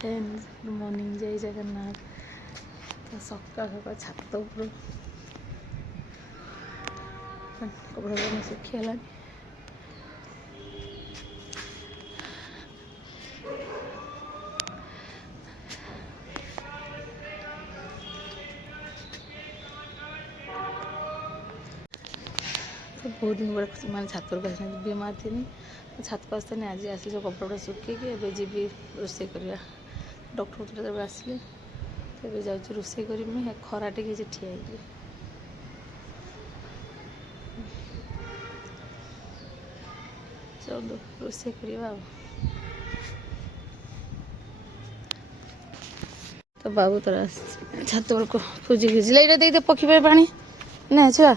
Friends good morning जय जगन्नाथ। तो सका सका छात उपर कपड़ा सुखीगला। तो बहुत दिन पर मैंने छात आस बीमार थी तो छात को आसते आज आसी जो कपड़ा सुखी जी रोसे कर डॉक्टर जब आसिले तो जाऊँ रोसे कर खरा टे ठिया चलो रोसे करवा। तो बाबू तोरा छात को खोजी खोजी लाइट दे दे पक्षी पे पानी ना छुआ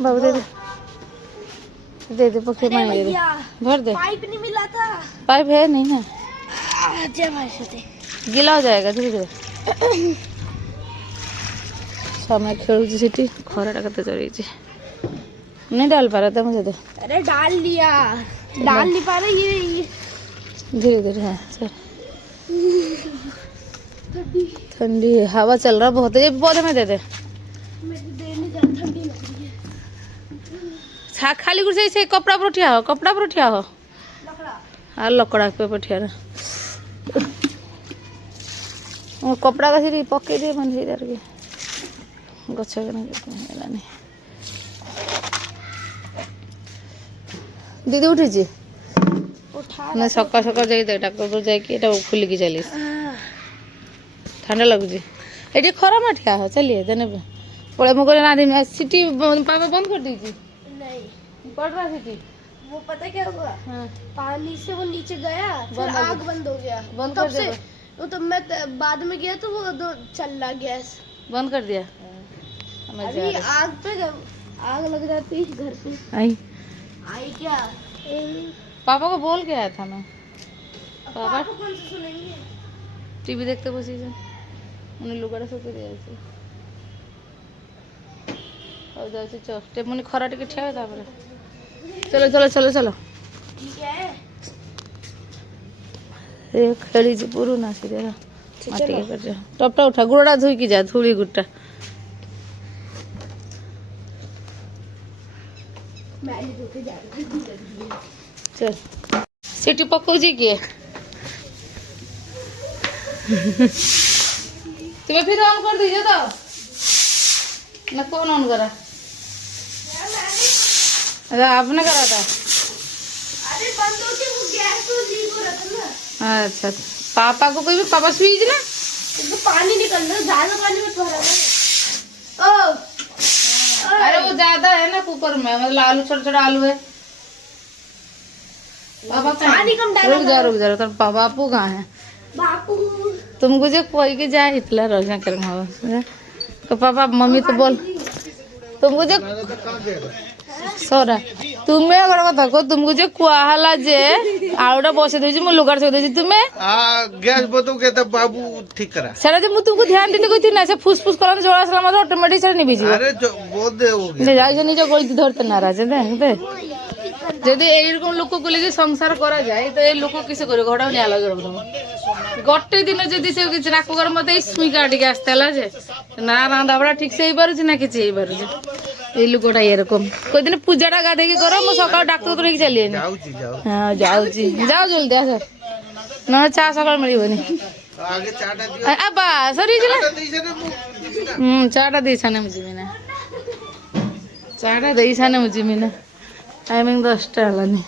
बाबू दे दे पक्षी पानी दे दे भर दे। पाइप नहीं मिला था। पाइप है नहीं ना गीला हो जाएगा धीरे धीरे। समय खेलुची सीटी खरा टा कते चढ़ी नहीं डाल पा रहा था मुझे तो। अरे डाल लिया डाल नहीं पा रही ये धीरे धीरे। हाँ चल ठंडी हवा चल रहा बहुत है। ये पौधे में दे दे ठंडी लग रही है। खाली कुछ ऐसे कपड़ा पर उठिया हो कपड़ा पर उठिया हो हाँ लकड़ा पे पठिया कपड़ा का सीरी पके दिए मन से के गछ के दीदी उठी ना सका सका जाए डाक्टर जाकि खुलिकी चली ठंडा लगुच ये खरा में ठिया हो चलिए देने पड़े मुझे ना सीटी पापा बंद कर दीजिए नहीं पड़ रहा सीटी वो पता क्या हुआ। हाँ। पानी से वो नीचे गया फिर आग बंद हो गया बंद तब कर से दिया। वो तो मैं बाद में गया तो वो चल रहा गैस बंद कर दिया। अभी आग पे जब आग लग जाती घर पे आई क्या पापा को बोल के आया था मैं। पापा कौन से सुनेंगे टीवी देखते बसी से उन्हें लुगाड़ा सब दिया और जाऊँ चल मुझे खरा टे ठिया चलो चलो चलो चलो ठीक है ये खेली पुराना सीधे माटी के कर टपटा उठा गुड़ा धोईकी जा धूली गुटा चल सीटी पकाउची किए तुम्हें फिर ऑन कर दीजिए तो ना कौन ऑन करा। अच्छा आपने करा था। अरे बंद हो के वो गैस तो लीक हो रहा था ना। अच्छा पापा को कोई भी पापा स्विच ना तो पानी निकल रहा ज्यादा पानी मत भरा ना। ओ अरे वो ज्यादा है ना कुकर में मतलब आलू छोटा छोटा आलू है। पापा पानी कम डालो। रुक जा तो बापू कहाँ है बापू तुम मुझे कोई के जाए इतला रोजा कर तो पापा मम्मी तो बोल तुम मुझे सोरा तुम्हें अगर कथा को तुमको जे कुआला जे आलूटा बसे देजी मु लुगार से देजी तुम्हें गैस बतो के तब बाबू ठीक करा सारा जे मु तुमको ध्यान देते कोई थी ना से फुसफुस करन जोड़ा सला मत ऑटोमेटिक से नहीं बीजी अरे जो बोल दे हो गया जे जाई निज गलती धरते नाराज दे যদি এইরকম লোক গুলিকে সংসার করা যায় তো এই লোক কিসে করে ঘটাও নিয়ে আলাদা রকম গটে দিন যদি সে কিছু না করার মধ্যে সুই কাটিকে আসতে হলো যে না রাঁধা বাড়া ঠিক সেই পারুছি না কিছু এই পারুছি এই লোকটা এরকম কইদিন পূজাটা গাধেকি করো মু সকাল ডাক্তার তো নেকি চালিয়েনি হ্যাঁ যাচ্ছি যাও জলদি আস না চা সকাল মিলবনি आगे चाटा दियो আবা সরিছিল दिसे ना চাটা দিছা না মুজিমি না চাটা দিছা না মুজিমি না टाइमिंग 10टा हलानी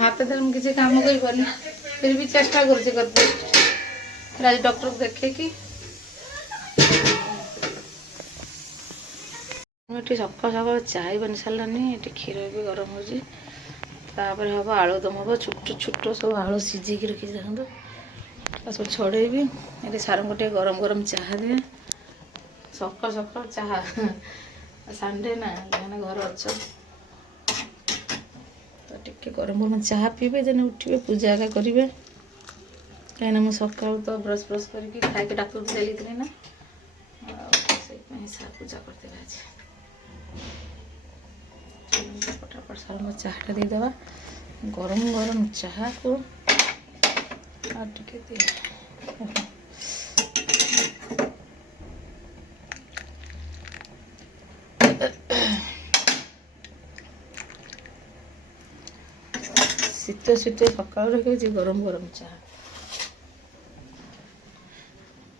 हाथ में किसी काम कोई करनी फिर भी चेष्टा करते आज डॉक्टर को देखे कि सका सका चाय बन सारानी ये क्षीर भी गरम हो हम आलुदम हम छोट छोट सब आलू सीझे रखी देखो सब छड़ेबी ये सार को गरम गरम चाह दिए सका सका चाह संडे ना घर अच्छ तो टिके गरम गरम चाह पीबे देने उठे पूजा आगे करेंगे कहीं मुझे सका तो ब्रश ब्रश करके खाई डाक्टर चली थी ना पूजा करते आज फटाफट सार चाहटा देदेवा गरम गरम चाह को আর টিকে দে ଶୀତ ଶୀତ ସକାଳୁ ରଖିଛି ଗରମ ଗରମ ଚା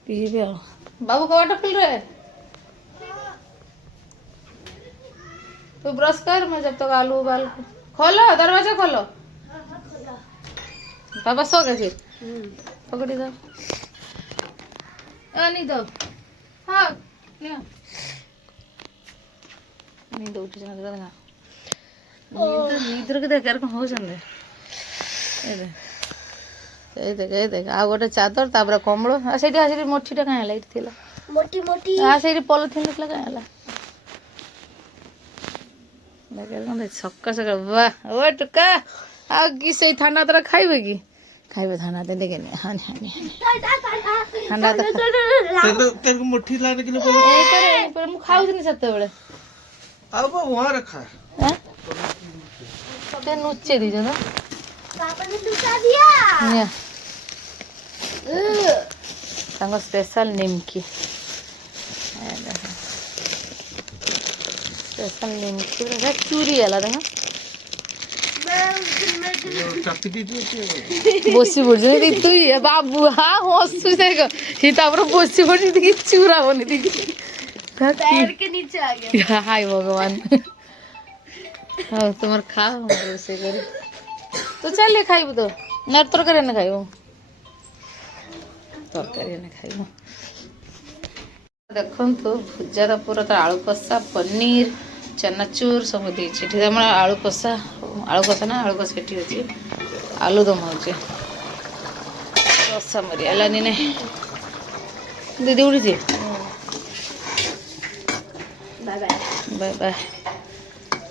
ପିଇବେ ଆଉ बाबू कवाटा खुल रहा है तो ब्रश कर मैं जब तक आलू उबाल खोलो दरवाजा खोलो पापा सो गए फिर पकड़ी दो नहीं दो हाँ नहीं दो उठी जाना देखा निद्र के देख यार हो जाने देख आ गोटे चादर तापर कमल से मोटीटा कहीं लाइट थी मोटी मोटी से पॉलिथिन देखला कहीं सका सका वाह ओ टुका आ कि से ठंडा तरह खाइबे कि खाइबे ठंडा दे देगे नहीं हां हां ठंडा तेरे को मुट्ठी लाने के लिए बोलो पर मु खाउ नहीं सते बेले अब वहां रखा हैं ते नुचे दी जो ना पापा ने लुटा दिया ने तांको स्पेशल निमकी स्पेशल निमकी रे चूरी आला देखा चापी दी थी বসি পড়ছে তুই বাবু হ্যাঁ হসু দেখো তারপরে বসি পড়ছি দেখি চূড়া বনি দেখি पैर के नीचे आ गया হাই ভগবান হ্যাঁ তোমার খাও বসে করে তো চালে খাইব তো না তরকারি না খাইব তরকারি না খাইব ଦେଖନ୍ତୁ ଭୁଜାର ପୁରା ତ ଆଳୁ କଷା ପନିର ଚନାଚୁର ସବୁ ଦେଇଛି ଏଠି ଆମର ଆଳୁ କଷା ନା ଆଳୁ କଷା ଏଠି ଅଛି ଆଳୁ ଦମ ହେଉଛି କଷା ମରି ହେଲାନି ନାଇଁ ଦିଦି ଉଡ଼ିଛି बाय बाय ବାଏ ବାଏ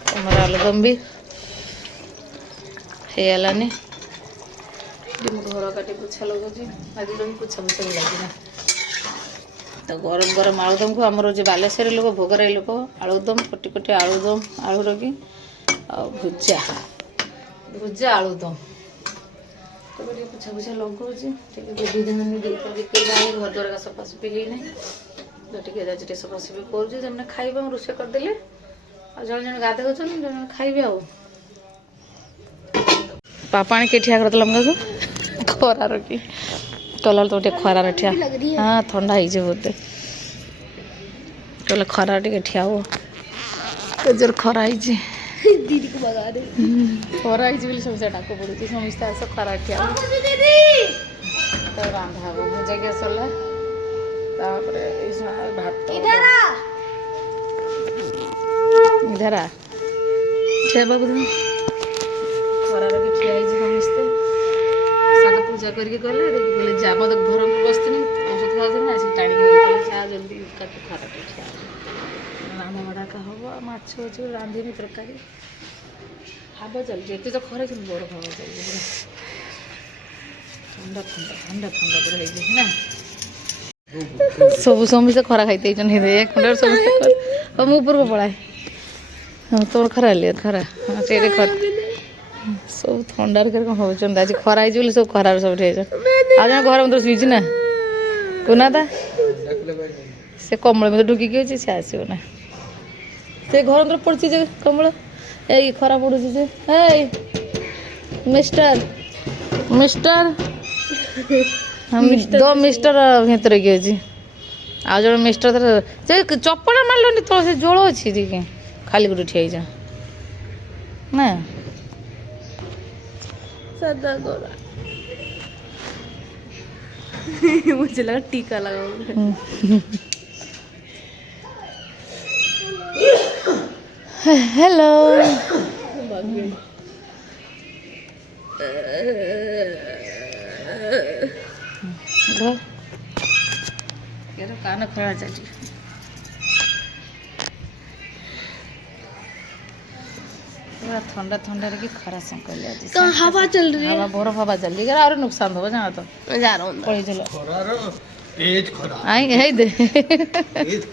ତମର ଆଳୁ ଦମ ବି ହେଇଗଲାନି ମୁଁ ଘର କାଟି ପୋଛା ଲଗାଉଛି ଆଜି ରହି ପୋଛା ପୋଛା ଲାଗିନା तो गरम गरम आलुदम को आमर जो बालेश्वर लोक भोगराई लोक आलुदम कोटी कोटी आलुदम आलू रखी भुजा भुजा आलुदम तो पुछा पुछा लगाऊँ टे दिन घर द्वार का सफासफी है ना तो टे सफासफी कर खाइबे रोषे करदे आ जन जन गाधे जन खाइबे आ पापा के ठिया करदेला हमको खरा रखी कलर तो खरार ठिया हाँ ठंडा हो बोलते कहले खरा टे ठिया हो जोर खरा दीदी को भगा दे खरा समस्या डाक पड़े समस्ते आस खरा ठिया तो रांधा हम भुजा गैस सरला भात इधर आ बाबू खरा रखी ठिया समस्ते पूजा करके गले गले जा मत घर में बसती औषध खाऊनी आस टाणी चा जल्दी खरा रांधा बड़ा का हम माछ अच्छे रांधेनी तरकारी हावा चलती एत तो खरा बड़ हावा चलती ठंडा ठंडा ठंडा ठंडा पूरा है सब समस्ते खरा खाई खंडा समस्ते मु ऊपर पलाए हाँ तुम खरा ले खरा हाँ टे खरा सब थंडार कर आज खरा हो सब खरार सब आज घर मतलब शुई ना कोना था से कमल में ढुकी अच्छे से आसो ना से घर अंदर पड़ी कमल ए खरा पड़ू मिस्टर मिस्टर दो मिस्टर भीतर किए अच्छे आज जो मिस्टर से चपड़ा मारल तो से जोड़ अच्छी खाली गोटे ठिया ना सदा गोरा मुझे लगा टीका लगा हेलो कान खड़ा जाए पूरा ठंडा ठंडा रखी खरा संकल तो हवा चल रही है हवा बरफ हवा चल रही है और नुकसान हो जाना तो मैं जा रहा हूँ पड़ी चलो खरार तेज खरा आई है दे तेज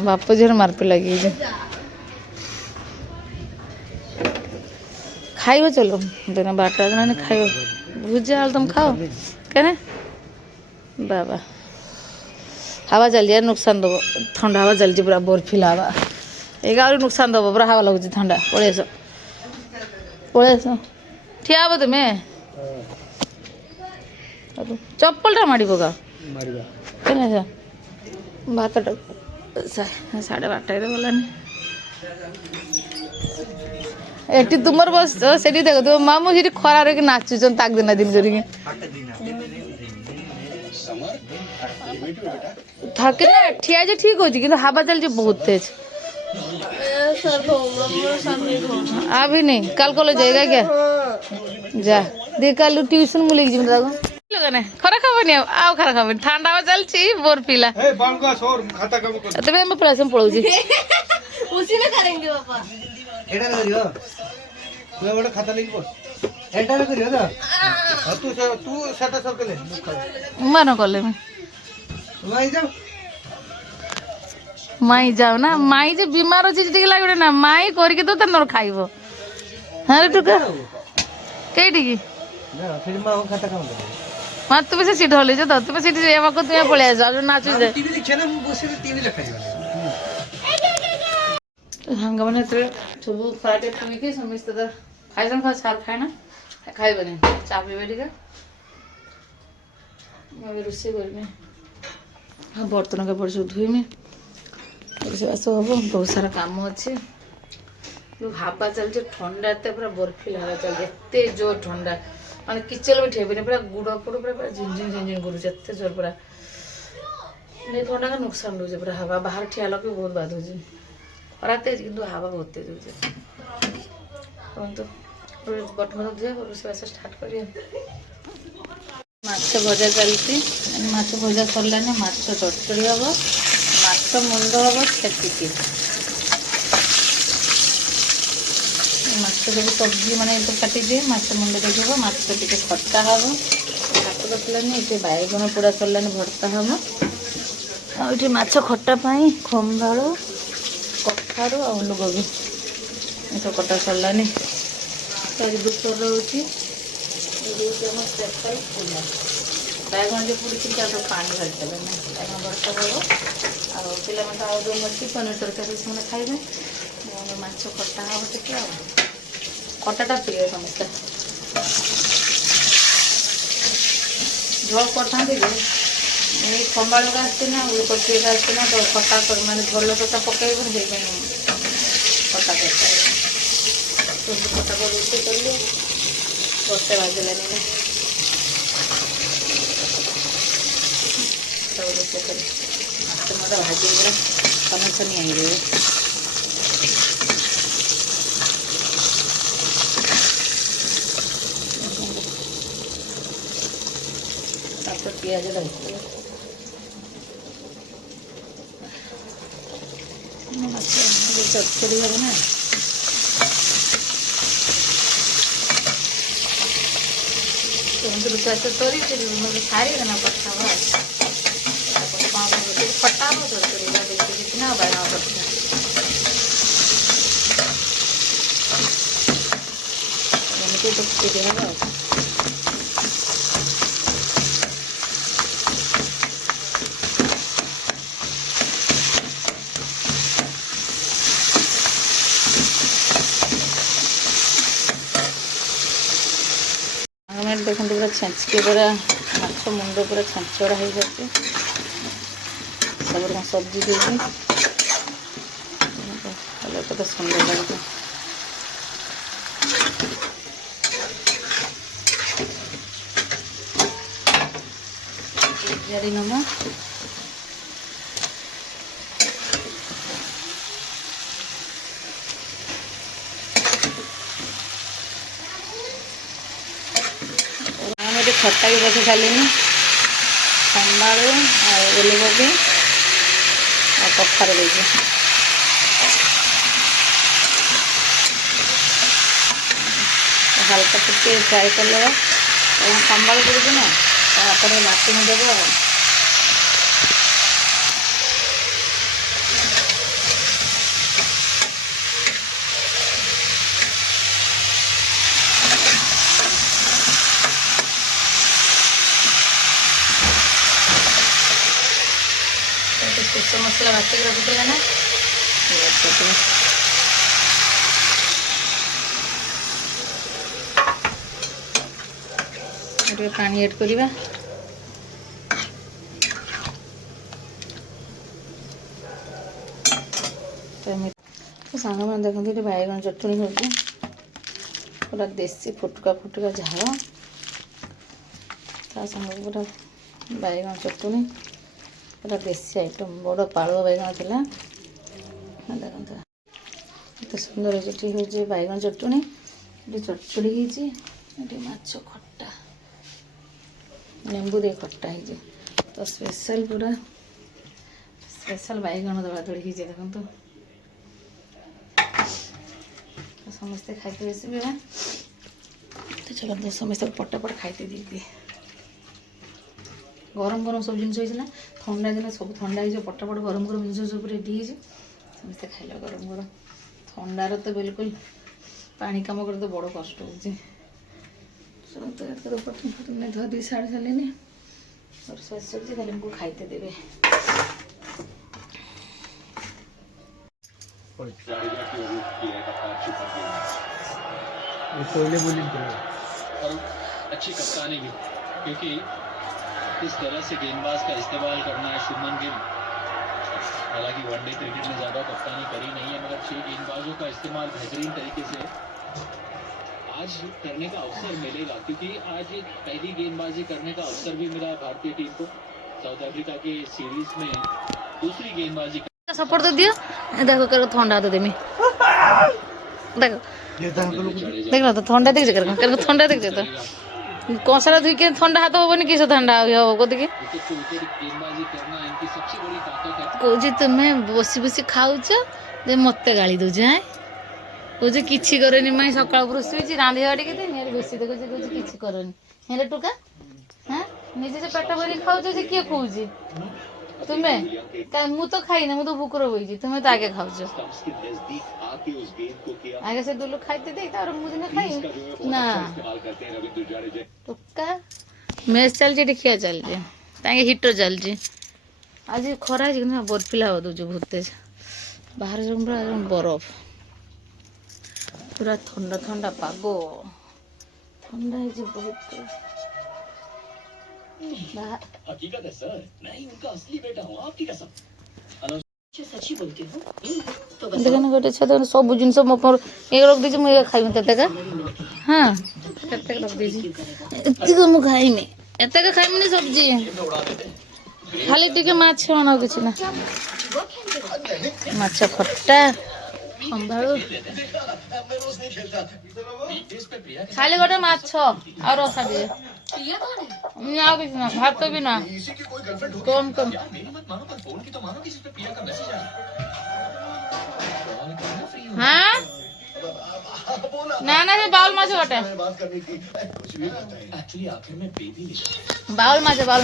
बापू जी मार पे लगी जो ଖାଇବ ଚलो ଦିନ 12ଟା ହେଲାଣି ଖାଇବ ଭୁଜିଆ ଆଳୁଦମ ଖାଅ କେନେ ବାବା হাওয়া চালছে আর নুকসান দেবো ঠান্ডা হাওয়া চালছে পুরা বরফিলা হাওয়া এই আହୁରି নুকসান দেবো পুরা হাওয়া লাগুଛି ঠান্ডা পড়ে এসো ଠିଆ ହବ ତୁମେ ଚପଲଟା ମାଡ଼ି ପକାଅ କେନେ ଭାତଟା 12:30 ଗଲାନି ଏଠି ତୁମର ବସ ସେଠି ଦେଖ ତୁମ ମାମୁଁ ସେଠି ଖରାରେ କି ନାଚୁଛନ୍ତି ତାକ ଦିନ ଦିନ କରିକି थके ना ठिया जे ठीक हो कि हवा चल बहुत तेज अभी नहीं कल कॉलेज जाएगा क्या जा देख कल ट्यूशन मुझे खरा खाबनी आउ खरा खाबनी ठंडा हवा चलছি बोर पिला तबे हम प्रेसम पळौजी उसी में करेंगे पापा एटा करियो तू बड़ा खाता लेके बस एटा करियो ना तू सेटा सब के ले मन कले में माई जाओ माई जाओ ना माई जे बीमार अछि ठीक लागबे ना माई करके तो तनर खाइबो हां रे टुका केडी की ना फिर मां खाता काम कर मां तू से सीट होले जो तू सीट एवा को तू पळे आ जा नाचु जे टीवी देखे ना बसे टीवी देखा हंग बने तो सब फ्राइडे टमी के समस्त तो खाइसन खा सार खाए ना खाइ बने चा पीबे ठीक मैं रोसे करमे हाँ बर्तन के पड़ सब धोईमी रोषेबास हम बहुत सारा कम अच्छे हावा चलছে ठंडा एत पूरा बर्फिल हावा चलছে एत जोर ठंडा মানে কিচেল भी ठेबे पूरा गुड़ पड़ पूरा झिंझिन झिंझिन करुचे एत जोर पूरा नहीं ठंडा का नुकसान रोचे पूरा हवा बाहर ठिया लगे बहुत बात हो खरा तेज कि हवा बहुत तेज हो बटन धुए रोषेबास स्टार्ट करिए माछ भजा चलती माछ भजा सरलानी माछ चटचड़ी हम माछ मुंड हम छेचिकी माछ सब सब्जी मैंने तो काटी दिए माछ मुंड देखब माछ टे खट्टा हम भात बसलानी ये बैगन पोड़ा सरलानी भर्ता हम आठ माछ खट्टा खंबाड़ू कखारू आ ओलकोबी सब कटा सरलानी दुसर रोचे स्पेशल फूल बैगन जो पूरी सब पानी भरदेवे ना बैगन भरता हम पिला अच्छी पनीर तरकारी से खाइबे माछ खटा हम टे खटाटा प्रिय समस्ते झोल करता खंबाड़ आसते ना उलकोटी आसते ना तो खटा माने झोल तो पकड़ खटा सब खटा को रोषे कर बस्ते बाजलानी ना सब रोषे कर भाजी पूरा छनी आई पियाज डालते चटचड़ी हो ना तरी सारी ना पट्टा पट्टा कितना बना पड़ता तो देखते पूरा छेचके पूरा माछ मुंड पूरा छेचड़ा हो जाती सब सब्जी देगी तो सुंदर लगता नमा खट्टा भी बस सारे खंबाड़ू ओलकोबी आ कखारू देखे हल्का टिके फ्राए कर खंबाड़ू देखे ना बाटी में देव ସୋରିଷ ମସଲା ବାଟିକି ରଖିଥିଲେ ନା ଟିକେ ପାଣି ଆଡ୍ କରିବା। ସାଙ୍ଗମାନେ ଦେଖନ୍ତୁ ଏଠି ବାଇଗଣ ଚଟଣି ହେଉଛି, ପୁରା ଦେଶୀ ଫୁଟକା ଫୁଟକା ଝାଳ, ତା ସାଙ୍ଗକୁ ପୁରା ବାଇଗଣ ଚଟଣି, ପୁରା ଦେଶୀ ଆଇଟମ୍। ବଡ଼ ପାଳୁଅ ବାଇଗଣ ଥିଲା। ଦେଖନ୍ତୁ ଏତେ ସୁନ୍ଦର ଏଠି ହେଉଛି ବାଇଗଣ ଚଟଣି, ଏଠି ଚଟଚଡ଼ି ହେଇଛି, ଏଠି ମାଛ ଖଟା, ଲେମ୍ବୁ ଦେଇ ଖଟା ହେଇଛି। ତ ସ୍ପେଶାଲ ପୁରା ସ୍ପେଶାଲ ବାଇଗଣ ଦଳା ଦଳି ହେଇଛି। ଦେଖନ୍ତୁ ସମସ୍ତେ ଖାଇତେ ଆସିବେ। ଚଲନ୍ତୁ ସମସ୍ତେ ପଟାପଟ ଖାଇତେ ଦେଇଦିଏ। ଗରମ ଗରମ ସବୁ ଜିନିଷ ହେଇଛି ନା, ଥଣ୍ଡା ଦିନ ସବୁ ଥଣ୍ଡା ହେଇଯିବ। ପଟାପଟ ଗରମ ଗରମ ଜିନିଷ ସବୁ ରେଡ଼ି ହେଇଛି, ସମସ୍ତେ ଖାଇଲେ ଗରମ ଗରମ। ଥଣ୍ଡାର ତ ବିଲକୁଲ ପାଣି କାମ କରି ତ ବଡ଼ କଷ୍ଟ ହେଉଛି। ସମସ୍ତେ ଧରି ସାରି ସାରିଲେନି, ରୋଷେଇ ସରିଛି, ଖାଲି ଆମକୁ ଖାଇତେ ଦେବେ। अच्छी कप्तानी भी, क्योंकि इस तरह से गेंदबाज का इस्तेमाल करना है शुभमन गिल। हालांकि वनडे क्रिकेट में ज्यादा कप्तानी करी नहीं है, मगर 6 गेंदबाजों का इस्तेमाल बेहतरीन तरीके से आज करने का अवसर मिलेगा, क्योंकि आज एक पहली गेंदबाजी करने का अवसर भी मिला भारतीय टीम को। साउथ अफ्रीका के सीरीज में दूसरी गेंदबाजी सपोर्ट तो दियो। देखो कर ठंडा तो देमी, देखो देख तो ठंडा देख कर ठंडा देख तो कौशला धुई के ठंडा हाथ होबनी, किस ठंडा हो को देखी गेंदबाजी करना इनकी सबसे बड़ी ताकत है। कौजी तुम्हें बसी बसी खाऊच जे मत गाड़ी दौच हाँ कौज कि करनी माई सका शुची रांधि बाड़ी के बेसी देखो कौज कि करनी हेले टुका हाँ निजे से पेट भरी खाऊच जे किए कौची तुम्हें मु तो खाई ना, मु तो भूकर बही, तुम्हें तो आगे खाऊच आगे से दुलू खाइते दे मुझे खाई ना टुका मेस चलती खिया चलती हिटर चलती। आज खरा बर्फिला हो दूज बहुत तेज बाहर पूरा बरफ, पूरा ठंडा ठंडा पाग ठंडा है बहुत। हकीकत है सर, मैं ही उनका असली बेटा हूँ, आपकी कसम। सच्ची बोलती हूँ। देखने गोटे छुआ सब जिन एक रख दीजिए मुझे खाई तेतक हाँ केतक रख दीजिए एतिक मु खाइमी एतक खाइमी सब्जी खाली टिके माछ अना किसी ना माछ खट्टा अंबाड़ू खाली गोटे माछ और रसा दिए आउ किसी ना भात भी ना कम कम हाँ ना ना ये बाउल माछ गोटे बाउल माछ बाउल